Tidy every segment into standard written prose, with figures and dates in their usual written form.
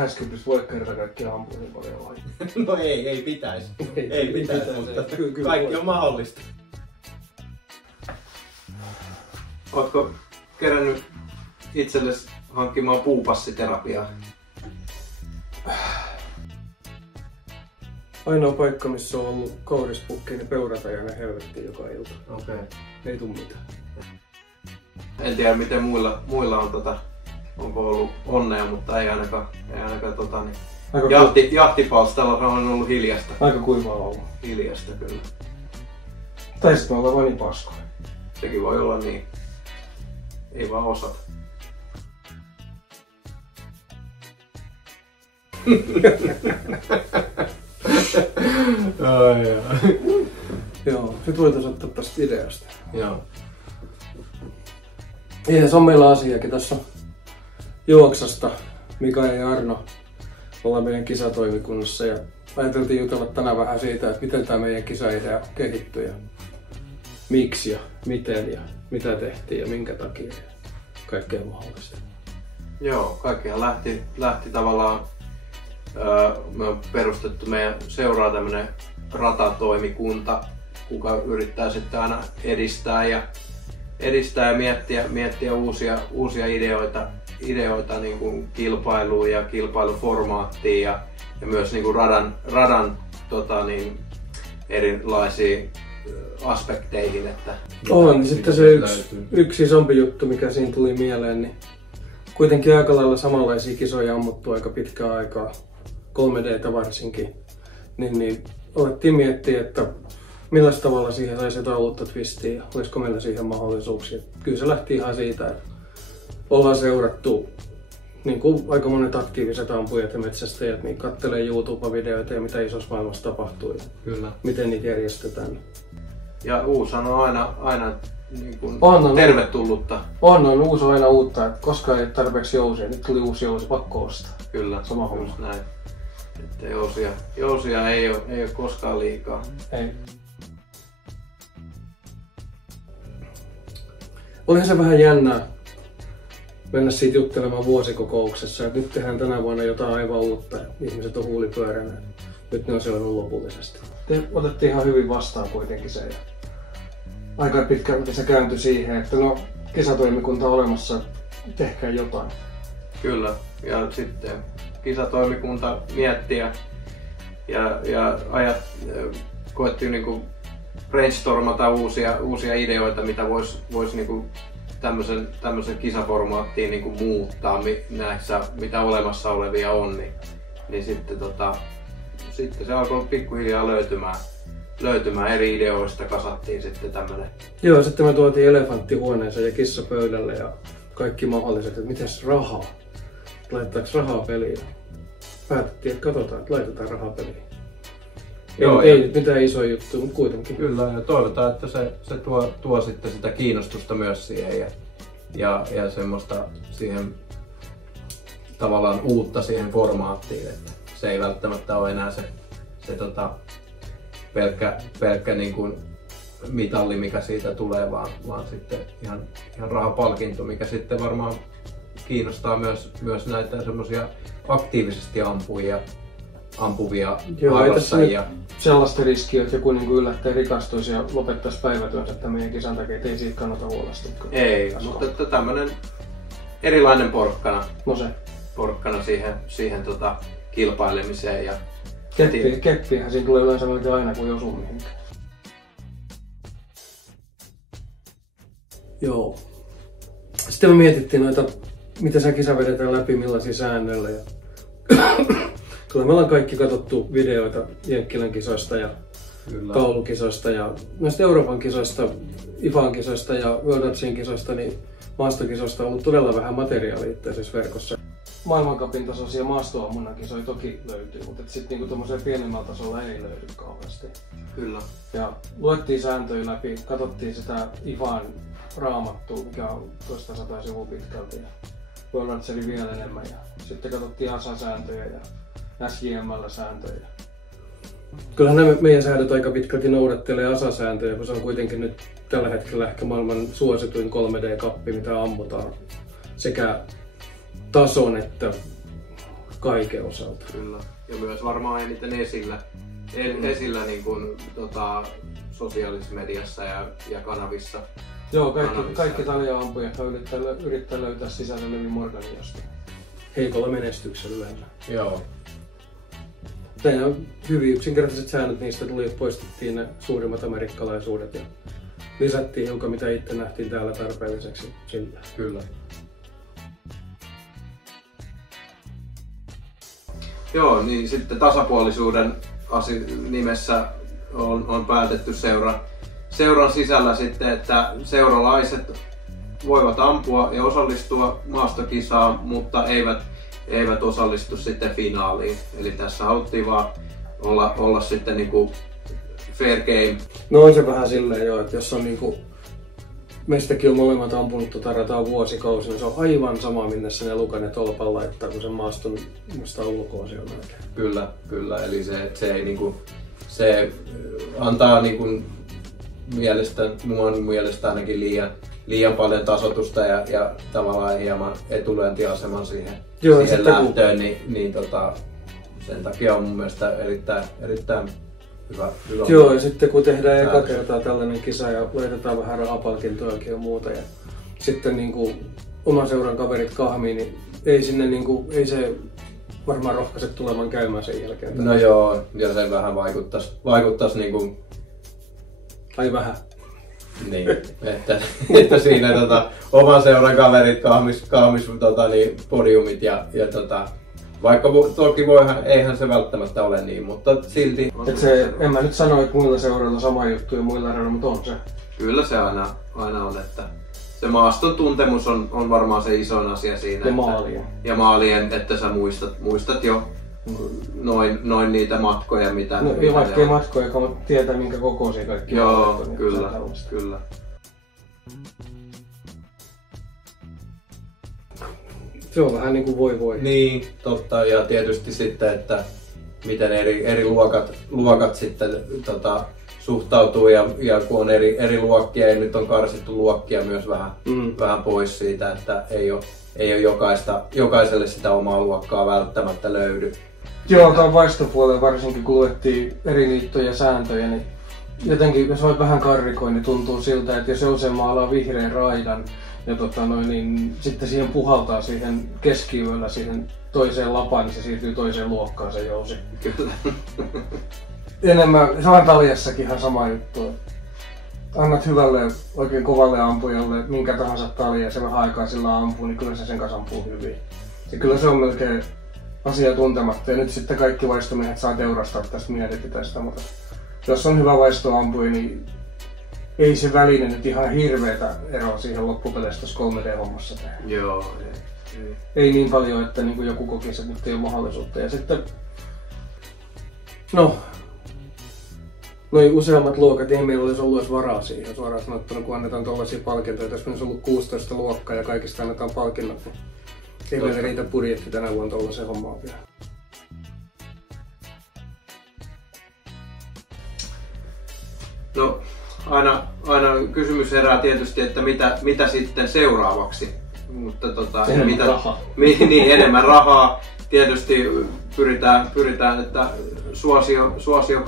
80 voi kerta kaikkiaan ampua niin paljon laji. No ei pitäisi. Ei pitäisi, mutta kyllä kaikki on mahdollista. Ootko kerännyt itsellesi hankkimaan puupassiterapiaa? Ainoa paikka, missä on ollut kaurispukki, niin peurata ja ne helvettiin joka ilta. Okei. Ei tuu mitään. En tiedä miten muilla on onko ollut onnea, mutta ei ainakaan jahtipalstalla on ollut hiljasta. Aika kuivaa ollut. Hiljasta kyllä. Tai sitten me ollaan vain niin paskoja. Sekin voi olla niin. Ei vaan osata. Joo, sit voitais ottaa tästä ideasta. Joo. Ja se on meillä asiakin tässä Juoksasta. Mika ja Arno ollaan meidän kisatoimikunnassa ja ajateltiin jutella tänään vähän siitä, että miten tämä meidän kisaidea kehittyi ja miksi ja miten ja mitä tehtiin ja minkä takia ja kaikkea mahdollista. Joo, kaikkihan lähti tavallaan, me on perustettu meidän seuraa tämmönen ratatoimikunta, kuka yrittää sitten aina edistää ja miettiä uusia ideoita niin kuin kilpailuun ja kilpailuformaattiin ja myös niin kuin radan erilaisiin aspekteihin. Että on, sitten se yksi isompi juttu, mikä siinä tuli mieleen, niin kuitenkin aika lailla samanlaisia kisoja ammuttu aika pitkään aikaa, 3D:tä varsinkin, niin alettiin miettiä, että millä tavalla siihen saisi jotain uutta twistiä ja olisiko meillä siihen mahdollisuuksia. Kyllä se lähti ihan siitä, että ollaan seurattu niin kuin aika monet aktiiviset ampujat ja metsästäjät, niin katselee YouTube-videoita ja mitä isossa maailmassa tapahtuu ja kyllä. Miten niitä järjestetään. Ja uusi on aina niin kuin tervetullutta. On uusi on aina uutta, että koskaan ei ole tarpeeksi jousia. Nyt tuli uusi jousi, pakko ostaa. Kyllä, sama homma. Näin. Että jousia ei ole koskaan liikaa. Ei. Olihan se vähän jännää mennä siitä juttelemaan vuosikokouksessa. Ja nyt tehdään tänä vuonna jotain aivan uutta ja ihmiset on huulipyöränä. Nyt ne on seurannut lopullisesti. Te otettiin ihan hyvin vastaan kuitenkin se. Ja aika pitkälti se kääntyi siihen, että no kisatoimikunta on olemassa, tehkää jotain. Kyllä, ja sitten kisatoimikunta miettiä ja koettiin niinku brainstormata uusia ideoita, mitä vois niinku tämmöisen kisaformaattiin niinku muuttaa näissä, mitä olemassa olevia on, niin sitten se alkoi pikkuhiljaa löytymään eri ideoista, kasattiin sitten tämmönen. Joo, sitten me tuotiin elefanttihuoneeseen ja kissa pöydälle ja kaikki mahdolliset, että mitäs rahaa? Laitetaanko rahaa peliin? Päätettiin, että katsotaan, että laitetaan rahaa peliin. Joo, ei nyt mitään isoja juttuja, mutta kuitenkin. Kyllä, ja toivotaan, että se tuo sitten sitä kiinnostusta myös siihen ja semmoista siihen tavallaan uutta siihen formaattiin, että se ei välttämättä ole enää se pelkkä niin kuin mitalli, mikä siitä tulee, vaan sitten ihan rahapalkinto, mikä sitten varmaan kiinnostaa myös näitä semmoisia aktiivisesti ampuvia harrastajia. Sellaista riskiä, että joku niin yllättäen rikastuisi ja lopettaisi päivätyönsä tämän meidän kisan takia, ei siitä kannata huolestua. Ei, mutta tämmönen erilainen porkkana. No se. Porkkana siihen kilpailemiseen. Ja Keppihän siinä tulee yleensä aina, kun ei osu mihinkään. Joo. Sitten me mietittiin noita, miten se kisa vedetään läpi, millaisia säännöillä. Ja kyllä me ollaan kaikki katsottu videoita Jenkkilän kisoista ja taulukisoista ja näistä Euroopan kisoista, IFAn kisoista ja World kisoista, niin maastokisoista on ollut todella vähän materiaalia itseasiassa verkossa. Maailmancupin tasoisia maastoammunnan kisoja toki löytyy, mutta sitten niinku tommosella pienemmällä tasolla ei löydy kauheasti. Kyllä. Ja luettiin sääntöjä läpi, katsottiin sitä IFAn raamattua, mikä on toista 100 sivua pitkälti ja World vielä enemmän. Ja sitten katsottiin ASA-sääntöjä ja SJML-sääntöjä. Kyllähän nämä meidän säädöt aika pitkälti noudattelee ASA-sääntöjä, kun se on kuitenkin nyt tällä hetkellä ehkä maailman suosituin 3D-kappi, mitä ammutaan. Sekä tason että kaiken osalta. Kyllä. Ja myös varmaan eniten esillä niin kuin, sosiaalisessa mediassa ja kanavissa. Joo, kaikki talja-ampujat yrittää löytää sisällä Levi Morganin jostain. Heikolla menestyksellä yleensä. Joo. Nämä on hyvin yksinkertaiset säännöt, niistä poistettiin ne suurimmat amerikkalaisuudet ja lisättiin hiukan mitä itse nähtiin täällä tarpeelliseksi sillä. Kyllä. Joo, niin sitten tasapuolisuuden nimessä on päätetty seuran sisällä sitten, että seuralaiset voivat ampua ja osallistua maastokisaan, mutta eivät osallistu sitten finaaliin. Eli tässä haluttiin vaan olla sitten niinku fair game. No on se vähän silleen jo, että jos on niinku meistäkin on molemmat ampunut rataa vuosikausi, niin se on aivan sama minne se ne lukan ja tolpan laittaa, kun sen maaston musta ulkoa se on melkein. Kyllä, eli se ei niinku, se antaa niinku mun mielestä ainakin liian paljon tasoitusta ja tavallaan hieman etulyöntiaseman siihen lähtöön, niin sen takia on mun mielestä erittäin hyvä. Joo, ja sitten kun tehdään eka kertaa tällainen kisa ja laitetaan vähän rahapalkintojakin ja muuta ja sitten niinku oman seuran kaverit kahmiin, niin ei sinne niinku, ei se varmaan rohkaise tulemaan käymään sen jälkeen. No joo, ja se vähän vaikuttais niinku... Tai vähän. Niin, että siinä oman seuran kaverit kahmis podiumit ja vaikka toki eihän se välttämättä ole niin, mutta silti... En mä nyt sano, että muilla seuroilla sama juttu ja muilla radoilla, mutta on se. Kyllä se aina on, että se maaston tuntemus on varmaan se isoin asia siinä. Ja maalien, että sä muistat jo noin niitä matkoja, mitä... No ei vaikka ei matkoja, joka tietää minkä kokoisia kaikki. Joo, kyllä. Se on vähän niinku voi. Niin, totta. Ja tietysti sitten, että miten eri luokat sitten suhtautuu ja kun on eri luokkia ja nyt on karsittu luokkia myös vähän pois siitä, että ei ole jokaiselle sitä omaa luokkaa välttämättä löydy. Joo, tuon vaistopuolella varsinkin kun luettiin eri liittoja ja sääntöjä, niin jotenkin jos olet vähän karrikoin, niin tuntuu siltä, että jos Jouse maalaa vihreän raidan ja niin sitten siihen puhaltaa siihen keskiyöllä siihen toiseen lapaan, niin se siirtyy toiseen luokkaan se Jouse. Kyllä. Se on taljassakin ihan sama juttu. Annat hyvälle, oikein kovalle ampujalle minkä tahansa talja ja se vähän aikaa sillä ampuu, niin kyllä se sen kanssa ampuu hyvin. Ja kyllä se on melkein asia tuntematta ja nyt sitten kaikki vaistomiehet saa teurastaa tästä mielipiteestä, mutta jos on hyvä vaistoampuja, niin ei se väline nyt ihan hirveetä eroa siihen loppupeleissä tuossa 3D-hommassa tehdä. Joo, ei niin paljon, että niin kuin joku kokisi, että nyt ei ole mahdollisuutta. Ja sitten, noi useammat luokat, ei meillä olisi ollut edes varaa siihen suoraan sanottuna, kun annetaan tuollaisia palkintoja. Jos meillä olisi ollut 16 luokkaa ja kaikista annetaan palkinnot, niin ei meillä riitä budjetti tänä vuonna tuollaisen hommaan vielä. No, aina kysymys herää tietysti, että mitä sitten seuraavaksi. Mutta enemmän rahaa. Tietysti pyritään että suosio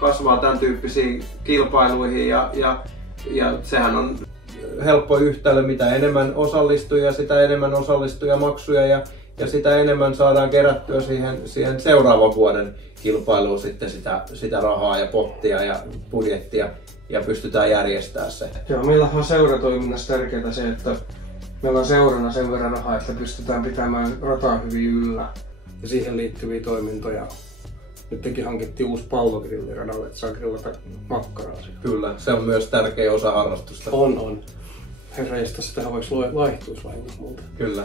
kasvaa tämän tyyppisiin kilpailuihin ja sehän on helppo yhtälö, mitä enemmän osallistujia, sitä enemmän osallistujamaksuja ja sitä enemmän saadaan kerättyä siihen seuraavan vuoden kilpailuun sitten sitä rahaa ja pottia ja budjettia ja pystytään järjestämään se. Joo, meillä on seuratoiminnassa tärkeää se, että meillä on seurana sen verran rahaa, että pystytään pitämään rataa hyvin yllä ja siihen liittyviä toimintoja. Nytkin hankittiin uusi pallogrilli radalle, että saa grillata makkaraa. Kyllä, se on myös tärkeä osa harrastusta. On. Herranjestas, tähän voiko laihtuisi vahingossa multa. Kyllä.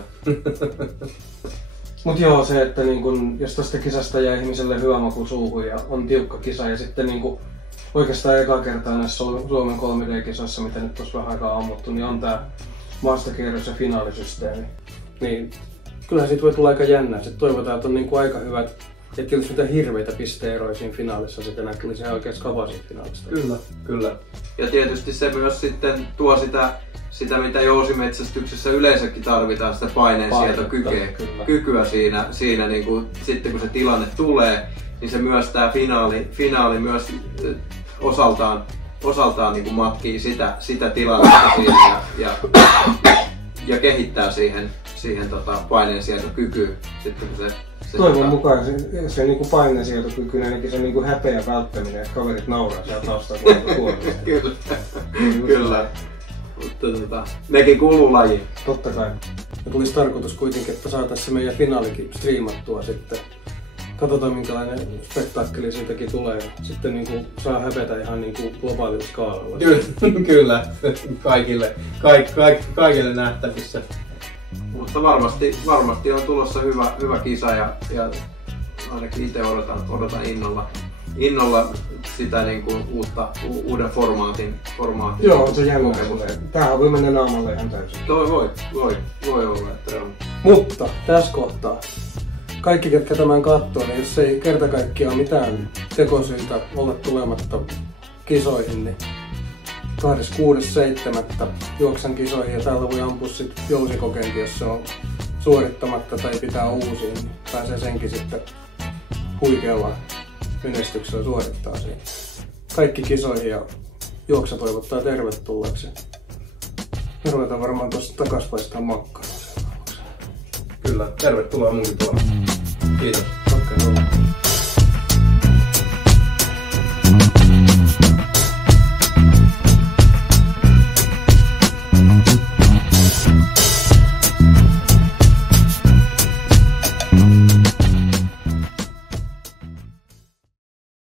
Mut joo, se, että niin kun, jos tästä kisasta jää ihmiselle hyvä maku suuhun ja on tiukka kisa ja sitten niin kun, oikeastaan eka kertaa näissä Suomen 3D-kisoissa, mitä nyt tuossa vähän aikaa ammuttu, niin on tää maastokierros ja finaalisysteemi. Niin kyllähän siitä voi tulla aika jännää. Sitten toivotaan, että on niin kuin aika hyvät, ettei olisi mitään hirveitä piste-eroja siinä finaalissa, sitten näin tulisi ihan oikein skava siitä finaalista. Kyllä. Ja tietysti se myös sitten tuo sitä mitä jousimetsästyksessä yleensäkin tarvitaan, sitä paineensietokykyä siinä niin kuin, sitten kun se tilanne tulee, niin se myös tämä finaali myös osaltaan niin kuin matkii sitä tilannetta siinä ja kehittää siihen paineensietokykyyn sitten kun se toivon mukaan se niinku paineensietokyky, ainakin se niinku häpeän välttäminen, että kaverit nauraa siellä taustalla kuolleesta. Kyllä. Mutta nekin kuuluu lajiin. Totta kai. Ja tulisi tarkoitus kuitenkin, että saataisiin se meidän finaalikin striimattua sitten. Katsotaan minkälainen spektaakkeli siitäkin tulee. Sitten niinku saa häpetä ihan niinku globaalilla skaalalla. Kyllä. Kaikille nähtävissä. Mutta varmasti on tulossa hyvä kisa ja ainakin itse odotan innolla sitä niin kuin uuden formaatin. Joo, se on jännä. Tämähän voi mennä naamalle ihan täysin. Voi olla, että on. Mutta tässä kohtaa kaikki, ketkä tämän katsoo, niin jos ei kerta kaikkiaan mitään tekosyitä olla tulematta kisoihin, niin 26.7. juoksen kisoihin ja täällä voi ampua sit jousikokeenkin, jos se on suorittamatta tai pitää uusiin, niin pääsee senkin sitten huikealla menestyksellä suorittaa siinä. Kaikki kisoihin ja juoksa toivottaa tervetulleeksi. Me ruvetaan varmaan tuossa takas paistaa makkaraa. Kyllä, tervetuloa munkin tuolla. Kiitos. Okay,